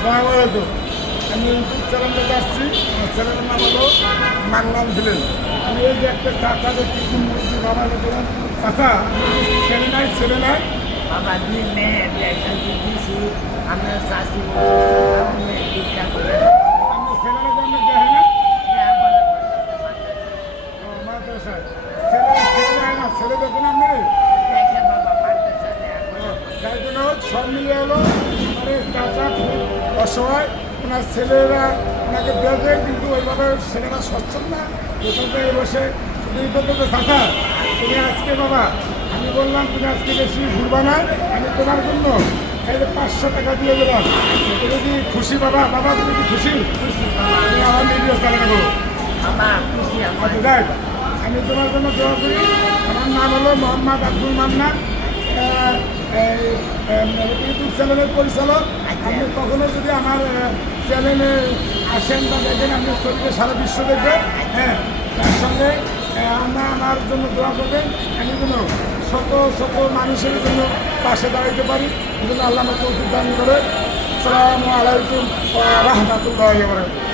আসসালামু আলাইকুম। আমি ইউটিউব চ্যানেলে যাচ্ছি। আমার চ্যানেলের নাম হলো মান্নান ভিলেজ। আমি এই যে একটা চাচা দেখছি মুরগি বাবা দেখলাম, চাচা ছেলে নাই বাবা দুই মেয়ে একটা দিয়েছি আমরা শাস্তি ভিক্ষা করে আমার ছেলেরা জন্য দেখে না মাদ্রাসায় ছেলে হয় না, ছেলে দেখুন আপনি বাবা মাদ্রাসাতে যার জন্য সব মিলিয়ে হলো মানে চাচা খুব অসহায়, ওনার ছেলেরা ওনাকে দেখবে কিন্তু ওইভাবে ছেলেরা সচ্ছল না। কোথাও বসে শুধু বলতে চাচা তুমি আজকে বাবা, আমি বললাম তুমি আজকে বেশি ঘুরবা না, আমি তোমার জন্য এই যে 500 টাকা দিয়ে দেবাম। তুমি কি খুশি বাবা? বাবা তুমি কি খুশি? আমি আমার ভিডিও চালানো করবো। বাবা খুশি আমার আচ্ছা যাই, আমি তোমার জন্য দোয়া করি। আমার নাম হলো মোহাম্মদ আব্দুল মান্নান, ইউটিউব চ্যানেলের পরিচালক। আপনি কখনো যদি আমার চ্যানেলে আসেন বা দেখেন, আপনি ছবিতে সারা বিশ্ব দেখবেন। হ্যাঁ, তার সঙ্গে আমার জন্য দোয়া করবেন, আমি যেন শত শত মানুষের জন্য পাশে দাঁড়াইতে পারি। এই জন্য আল্লাহ আমাকে তৌফিক দান করে। আসসালামু আলাইকুম ওয়া রাহমাতুল্লাহি ওয়া বারাকাতুহু।